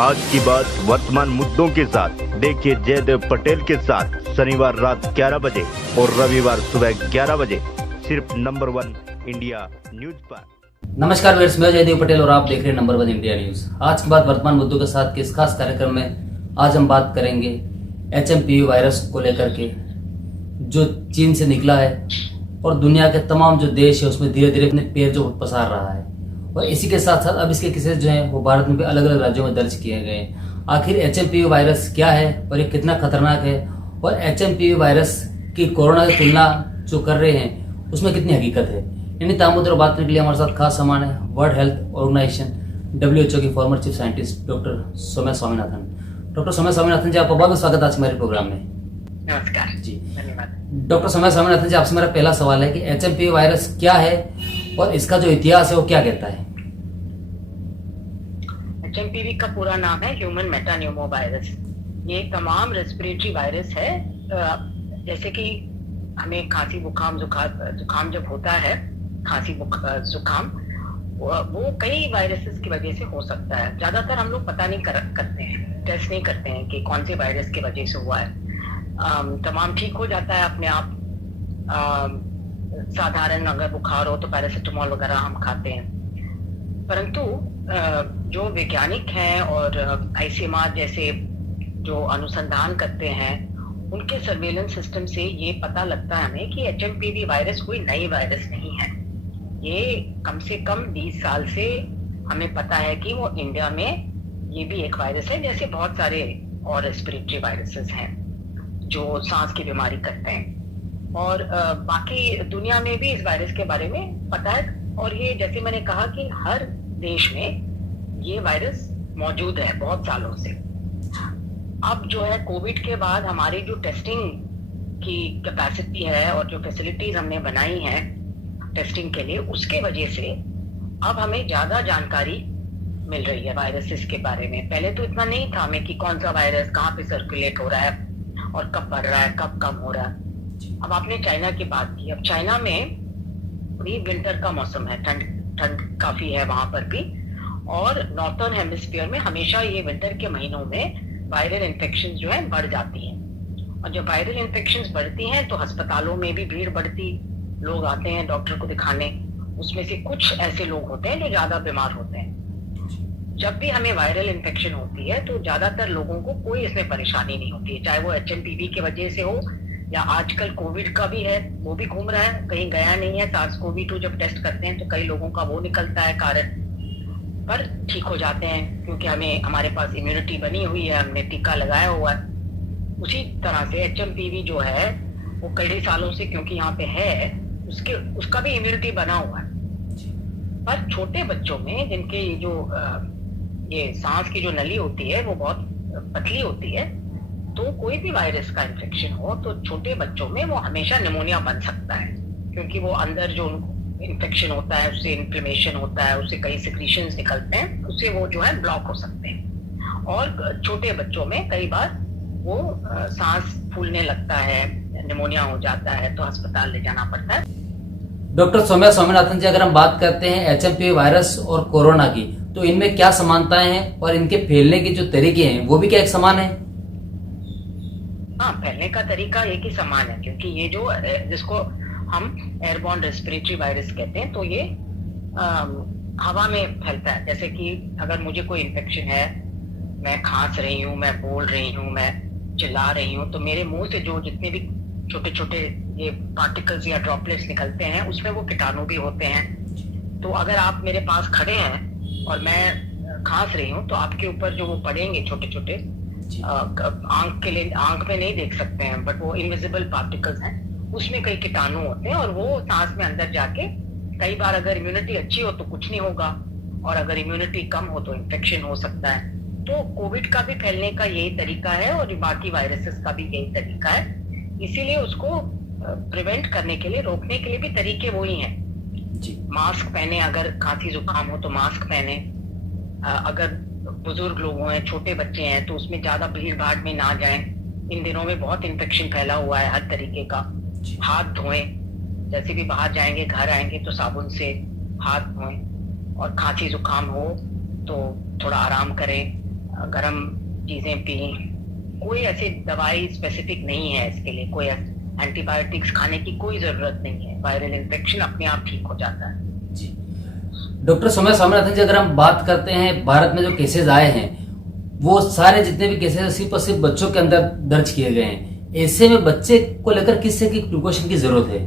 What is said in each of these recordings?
आज की बात वर्तमान मुद्दों के साथ देखिए जयदेव पटेल के साथ शनिवार रात 11 बजे और रविवार सुबह 11 बजे सिर्फ नंबर 1 इंडिया न्यूज पर। नमस्कार व्यूअर्स, मैं जयदेव पटेल और आप देख रहे हैं नंबर 1 इंडिया न्यूज। आज की बात वर्तमान मुद्दों के साथ के इस खास कार्यक्रम में आज हम बात करेंगे HMPV वायरस को लेकर के, जो चीन से निकला है और दुनिया के तमाम जो देश है उसमें धीरे धीरे अपने पैर जो पसार रहा है। और इसी के साथ साथ अब इसके केसेस जो हैं वो भारत में भी अलग अलग राज्यों में दर्ज किए गए हैं। आखिर HMPV वायरस क्या है और ये कितना खतरनाक है, और HMPV वायरस की कोरोना की तुलना जो कर रहे हैं उसमें कितनी हकीकत है, इन्हीं तमाम मुद्दों पर बात करने के लिए हमारे साथ खास सामान है वर्ल्ड हेल्थ ऑर्गेनाइजेशन WHO की former chief scientist doctor Soumya Swaminathan. Doctor Soumya Swaminathan ji, आपका बहुत बहुत स्वागत है आज हमारे प्रोग्राम में। नमस्कार जी, धन्यवाद। डॉक्टर सौम्या स्वामीनाथन जी, आपसे मेरा पहला सवाल है कि HMPV वायरस क्या है और इसका जो इतिहास है वो क्या कहता है? HMPV का पूरा नाम है ह्यूमन मेटान्यूमो वायरस। ये तमाम रेस्पिरेटरी वायरस है। जैसे कि हमें खांसी बुखाम जुकाम जब होता है, खांसी जुकाम, वो कई वायरसेस की वजह से हो सकता है। ज्यादातर हम लोग पता नहीं करते हैं, टेस्ट नहीं करते हैं कि कौन से वायरस की वजह से हुआ है। तमाम ठीक हो जाता है अपने आप। साधारण अगर बुखार हो तो पैरासिटामोल वगैरह हम खाते हैं, परंतु जो वैज्ञानिक हैं और ICMR जैसे जो अनुसंधान करते हैं, उनके सर्वेलेंस सिस्टम से ये पता लगता है हमें कि HMPV वायरस कोई नई वायरस नहीं है। ये कम से कम 20 साल से हमें पता है कि वो इंडिया में ये भी एक वायरस है, जैसे बहुत सारे और रेस्पिरेटरी वायरसेस हैं जो सांस की बीमारी करते हैं। और बाकी दुनिया में भी इस वायरस के बारे में पता है। और ये जैसे मैंने कहा कि हर देश में ये वायरस मौजूद है बहुत सालों से। अब जो है कोविड के बाद हमारी जो टेस्टिंग की कैपेसिटी है और जो फैसिलिटीज हमने बनाई हैं टेस्टिंग के लिए, उसके वजह से अब हमें ज्यादा जानकारी मिल रही है वायरसेस के बारे में। पहले तो इतना नहीं था हमें कि कौन सा वायरस कहाँ पे सर्कुलेट हो रहा है और कब बढ़ रहा है, कब कम हो रहा है। अब आपने चाइना की बात की। अब चाइना में भी विंटर का मौसम है, ठंड काफी है वहां पर भी। और नॉर्थर्न हेमिस्फीयर में हमेशा ये विंटर के महीनों में वायरल इन्फेक्शन जो है बढ़ जाती हैं। और जब वायरल इन्फेक्शन बढ़ती हैं तो अस्पतालों में भी भीड़ बढ़ती, लोग आते हैं डॉक्टर को दिखाने। उसमें से कुछ ऐसे लोग होते हैं जो ज्यादा बीमार होते हैं। जब भी हमें वायरल इन्फेक्शन होती है तो ज्यादातर लोगों को कोई इसमें परेशानी नहीं होती है, चाहे वो HMPV की वजह से हो या आजकल कोविड का भी है, वो भी घूम रहा है, कहीं गया नहीं है। SARS-CoV-2 जब टेस्ट करते हैं तो कई लोगों का वो निकलता है कारण, पर ठीक हो जाते हैं क्योंकि हमारे पास इम्यूनिटी बनी हुई है, हमने टीका लगाया हुआ है। उसी तरह से HMPV जो है वो कई सालों से क्योंकि यहाँ पे है, उसका भी इम्यूनिटी बना हुआ है। पर छोटे बच्चों में जिनके ये सांस की जो नली होती है वो बहुत पतली होती है, तो कोई भी वायरस का इन्फेक्शन हो तो छोटे बच्चों में वो हमेशा निमोनिया बन सकता है, क्योंकि वो अंदर जो इन्फेक्शन होता है उससे इन्फ्लेमेशन होता है, उससे कई सिक्रीशंस निकलते हैं, उससे वो जो है ब्लॉक हो सकते हैं। और छोटे बच्चों में कई बार वो सांस फूलने लगता है, निमोनिया हो जाता है, तो अस्पताल ले जाना पड़ता है। डॉक्टर सौम्या स्वामीनाथन जी, अगर हम बात करते हैं HMPV वायरस और कोरोना की, तो इनमें क्या समानताएं हैं और इनके फैलने के जो तरीके हैं वो भी क्या एक समान है? हाँ, फैलने का तरीका एक ही समान है, क्योंकि ये जिसको हम एयरबॉर्न रेस्पिरेटरी वायरस कहते हैं, तो ये हवा में फैलता है। जैसे कि अगर मुझे कोई इन्फेक्शन है, मैं खांस रही हूँ, मैं बोल रही हूँ, मैं चिल्ला रही हूँ, तो मेरे मुंह से जो जितने भी छोटे छोटे ये पार्टिकल्स या ड्रॉपलेट्स निकलते हैं उसमें वो कीटाणु भी होते हैं। तो अगर आप मेरे पास खड़े हैं और मैं खांस रही हूँ तो आपके ऊपर जो वो पड़ेंगे छोटे छोटे, आंख में नहीं देख सकते हैं, बट वो इनविजिबल पार्टिकल्स हैं, उसमें कई कीटाणु होते हैं और वो सांस में अंदर जाके कई बार अगर इम्यूनिटी अच्छी हो तो कुछ नहीं होगा, और अगर इम्यूनिटी कम हो तो इन्फेक्शन हो सकता है। तो कोविड का भी फैलने का यही तरीका है और बाकी वायरसेस का भी यही तरीका है। इसीलिए उसको प्रिवेंट करने के लिए, रोकने के लिए भी तरीके वही हैं जी। मास्क पहने, अगर खांसी जुकाम हो तो मास्क पहने। अगर बुजुर्ग लोग हैं, छोटे बच्चे हैं, तो उसमें ज्यादा भीड़ भाड़ में ना जाएं। इन दिनों में बहुत इन्फेक्शन फैला हुआ है हर तरीके का। हाथ धोएं, जैसे भी बाहर जाएंगे, घर आएंगे तो साबुन से हाथ धोएं। और खांसी जुकाम हो तो थोड़ा आराम करें, गर्म चीजें पिए। कोई ऐसी दवाई स्पेसिफिक नहीं है इसके लिए, कोई एंटीबायोटिक्स खाने की कोई जरूरत नहीं है। वायरल इन्फेक्शन अपने आप ठीक हो जाता है। जी डॉक्टर सौम्या स्वामीनाथन जी, अगर हम बात करते हैं भारत में जो केसेस आए हैं वो सारे जितने भी केसेस सिर्फ और सिर्फ बच्चों के अंदर दर्ज किए गए हैं। ऐसे में बच्चे को लेकर किस तरह की प्रिकॉशन की जरूरत है?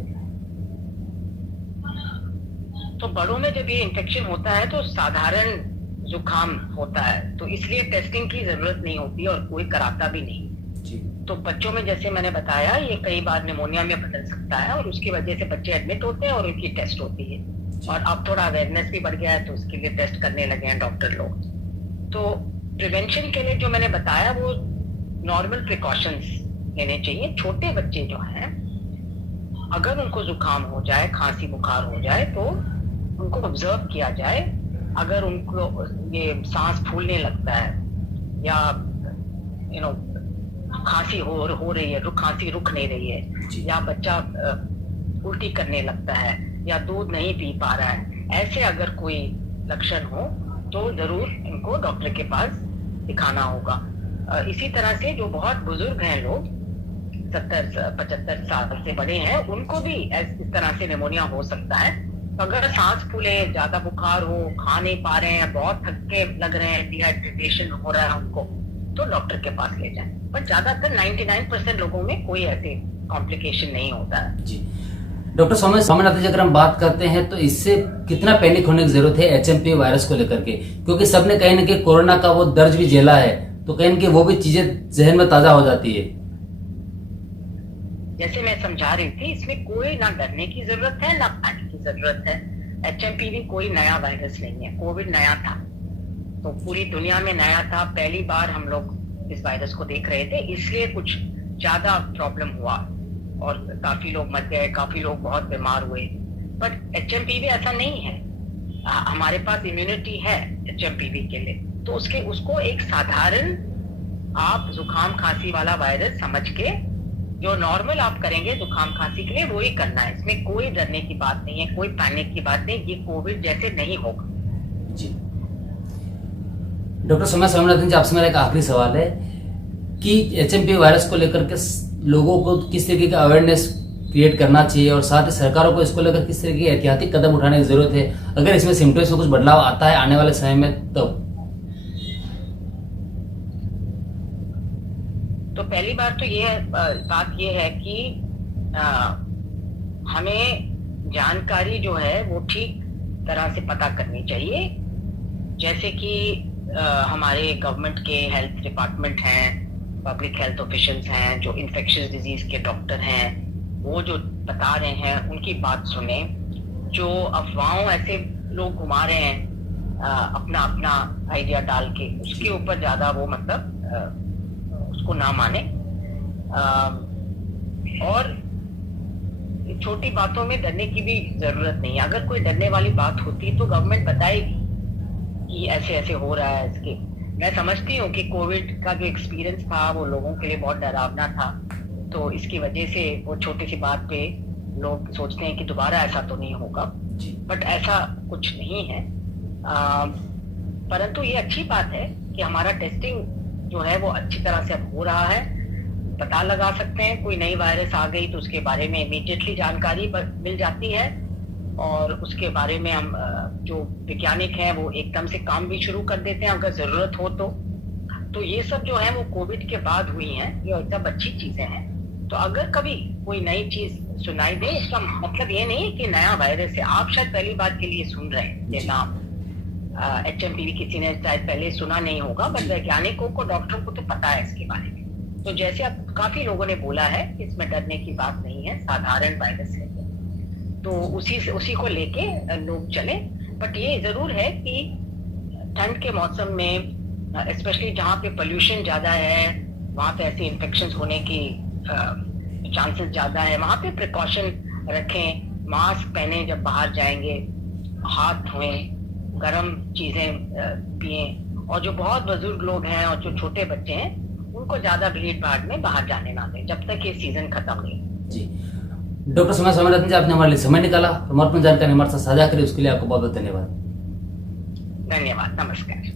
तो बड़ों में जब ये इन्फेक्शन होता है तो साधारण जुकाम होता है, तो इसलिए टेस्टिंग की जरूरत नहीं होती और कोई कराता भी नहीं। जी। तो बच्चों में जैसे मैंने बताया ये कई बार निमोनिया में बदल सकता है और उसकी वजह से बच्चे एडमिट होते हैं और उनकी टेस्ट होती है। और अब थोड़ा अवेयरनेस भी बढ़ गया है तो उसके लिए टेस्ट करने लगे हैं डॉक्टर लोग। तो प्रिवेंशन के लिए जो मैंने बताया वो नॉर्मल प्रिकॉशंस लेने चाहिए। छोटे बच्चे जो हैं अगर उनको जुकाम हो जाए, खांसी बुखार हो जाए तो उनको ऑब्जर्व किया जाए। अगर उनको ये सांस फूलने लगता है या खांसी हो रही है, खांसी रुक नहीं रही है, या बच्चा उल्टी करने लगता है या दूध नहीं पी पा रहा है, ऐसे अगर कोई लक्षण हो तो जरूर इनको डॉक्टर के पास दिखाना होगा। इसी तरह से जो बहुत बुजुर्ग हैं लोग 70-75 साल से बड़े हैं, उनको भी इस तरह से निमोनिया हो सकता है। तो अगर सांस फूले, ज्यादा बुखार हो, खा नहीं पा रहे हैं, बहुत थके लग रहे हैं, डिहाइड्रेशन हो रहा है उनको, तो डॉक्टर के पास ले जाएं। पर ज्यादातर 99% लोगों में कोई ऐसे कॉम्प्लिकेशन नहीं होता है। जी डॉक्टर सौम्या स्वामीनाथन जी, अगर हम बात करते हैं तो इससे कितना पैनिक होने की जरूरत है HMP वायरस को लेकर के? क्योंकि सबने कहीं ना कहीं कोरोना का वो दर्ज भी झेला है, तो कहीं ना कहीं वो भी चीजें जहन में ताजा हो जाती है। जैसे मैं समझा रही थी, इसमें कोई ना डरने की जरूरत है ना पैनिक की जरूरत है। HMPV कोई नया वायरस नहीं है। कोविड नया था, तो पूरी दुनिया में नया था, पहली बार हम लोग इस वायरस को देख रहे थे, इसलिए कुछ ज्यादा प्रॉब्लम हुआ और काफी लोग मर गए, काफी लोग बहुत बीमार हुए। बट HMPV ऐसा नहीं है। हमारे पास इम्यूनिटी है HMPV के लिए, तो उसको एक साधारण आप जुकाम खांसी वाला वायरस समझ के जो नॉर्मल आप करेंगे जुकाम खांसी के लिए वो ही करना है। इसमें कोई डरने की बात नहीं है, कोई पैनिक की बात नहीं। ये कोविड जैसे नहीं होगा। जी डॉक्टर सौम्या स्वामीनाथन जी, आपसे मेरा एक आखिरी सवाल है कि HMP वायरस को लेकर के लोगों को किस तरीके का अवेयरनेस क्रिएट करना चाहिए और साथ ही सरकारों को इसको लेकर किस तरह की एहतियाती कदम उठाने की जरूरत है अगर इसमें सिम्टम्स में कुछ बदलाव आता है आने वाले समय में तब? तो पहली बात तो बात ये है कि हमें जानकारी जो है वो ठीक तरह से पता करनी चाहिए। जैसे कि हमारे गवर्नमेंट के हेल्थ डिपार्टमेंट हैं, पब्लिक हेल्थ ऑफिशियल्स हैं, जो इन्फेक्शियस डिजीज के डॉक्टर हैं, वो जो बता रहे हैं उनकी बात सुने। जो अफवाहों ऐसे लोग घुमा रहे हैं अपना आइडिया डाल के, उसके ऊपर ज्यादा वो उसको ना माने। और छोटी बातों में डरने की भी जरूरत नहीं है। अगर कोई डरने वाली बात होती तो गवर्नमेंट बताएगी कि ऐसे ऐसे हो रहा है। इसके मैं समझती हूँ कि कोविड का जो एक्सपीरियंस था वो लोगों के लिए बहुत डरावना था, तो इसकी वजह से वो छोटी सी बात पे लोग सोचते हैं कि दोबारा ऐसा तो नहीं होगा, बट ऐसा कुछ नहीं है। परंतु ये अच्छी बात है कि हमारा टेस्टिंग जो है वो अच्छी तरह से अब हो रहा है। पता लगा सकते हैं कोई नई वायरस आ गई तो उसके बारे में इमीडिएटली जानकारी मिल जाती है और उसके बारे में हम जो वैज्ञानिक हैं वो एकदम से काम भी शुरू कर देते हैं अगर जरूरत हो तो ये सब जो है वो कोविड के बाद हुई हैं, ये एकदम अच्छी चीजें हैं। तो अगर कभी कोई नई चीज सुनाई दे, इसका मतलब ये नहीं कि नया वायरस है। आप शायद पहली बार के लिए सुन रहे हैं ये नाम HMPV, किसी ने शायद पहले सुना नहीं होगा, बट वैज्ञानिको को, डॉक्टरों को तो पता है इसके बारे में। तो जैसे अब काफी लोगों ने बोला है कि इसमें डरने की बात नहीं है, साधारण वायरस है, तो उसी को लेके लोग चले। बट ये जरूर है कि ठंड के मौसम में स्पेशली जहाँ पे पोल्यूशन ज्यादा है, वहाँ पे ऐसे इन्फेक्शन होने की चांसेस ज्यादा है। वहाँ पे प्रिकॉशन रखें, मास्क पहने जब बाहर जाएंगे, हाथ धोएं, गर्म चीजें पिए, और जो बहुत बुजुर्ग लोग हैं और जो छोटे बच्चे हैं उनको ज्यादा भीड़ भाड़ में बाहर जाने ना दें जब तक ये सीजन खत्म नहीं। जी डॉक्टर सौम्या स्वामीनाथन जी, आपने हमारे लिए समय निकाला, महत्वपूर्ण जानकारी हमारे साथ साझा करी, उसके लिए आपको बहुत बहुत धन्यवाद। धन्यवाद, नमस्कार।